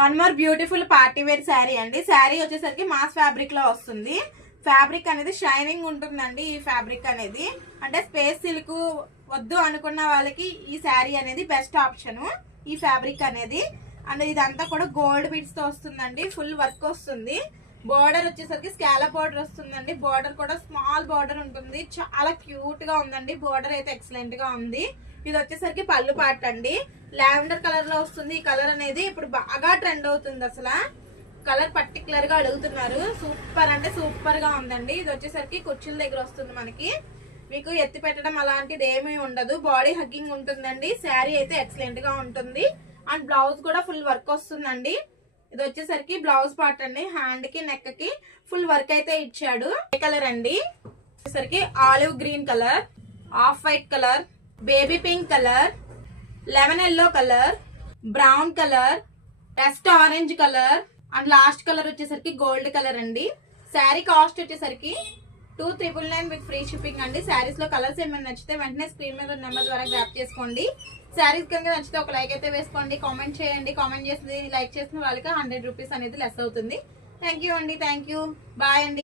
One more beautiful party wear sari అండి. శారీ వచ్చేసరికి mass fabric లో వస్తుంది. ఫ్యాబ్రిక్ అనేది షైనింగ్ ఉంటుందండి. ఈ ఫ్యాబ్రిక్ అనేది అంటే స్పేస్ సిల్క్ వద్దు అనుకున్న వాళ్ళకి ఈ శారీ అనేది బెస్ట్ ఆప్షన్. ఈ ఫ్యాబ్రిక్ అనేది అండ్ ఇదంతా కూడా గోల్డ్ బీడ్స్ తో వస్తుందండి. ఫుల్ వర్క్ వస్తుంది. బోర్డర్ వచ్చేసరికి స్కాలప్ బోర్డర్ వస్తుందండి. బోర్డర్ కూడా స్మాల్ బోర్డర్ ఉంటుంది. చాలా క్యూట్ గా ఉందండి. బోర్డర్ అయితే ఎక్సలెంట్ గా ఉంది. ఇది వచ్చేసరికి పళ్ళు పాట అండి. లావెండర్ కలర్ లో వస్తుంది. ఈ కలర్ అనేది ఇప్పుడు బాగా ట్రెండ్ అవుతుంది. అసలు కలర్ పర్టికులర్ గా అడుగుతున్నారు. సూపర్ అంటే సూపర్ గా ఉందండి. ఇది వచ్చేసరికి కుర్చీల దగ్గర వస్తుంది. మనకి మీకు ఎత్తి పెట్టడం అలాంటిది ఏమీ ఉండదు. బాడీ హగ్గింగ్ ఉంటుందండి. శారీ అయితే ఎక్సలెంట్ గా ఉంటుంది. అండ్ బ్లౌజ్ కూడా ఫుల్ వర్క్ వస్తుందండి. ఇది వచ్చేసరికి బ్లౌజ్ పార్ట్ అండి. హ్యాండ్ కి నెక్ కి ఫుల్ వర్క్ అయితే ఇచ్చాడు. ఏ కలర్ అండి వచ్చేసరికి olive green colour, off white colour, baby pink colour, lemon yellow colour, brown colour, dust orange colour and last colour వచ్చేసరికి గోల్డ్ కలర్ అండి. శారీ కాస్ట్ వచ్చేసరికి 2999 విత్ ఫ్రీ షిప్పింగ్ అండి. శారీస్ లో కలర్స్ ఏమైనా నచ్చితే వెంటనే స్క్రీన్ మీద నెంబర్ ద్వారా గ్రాప్ చేసుకోండి. శారీస్ కనుక నచ్చితే ఒక లైక్ అయితే వేసుకోండి. కామెంట్ చేయండి. కామెంట్ చేసి లైక్ చేసిన వాళ్ళకి 100 రూపీస్ అనేది లెస్ అవుతుంది. థ్యాంక్ యూ అండి. Thank you. బాయ్ అండి.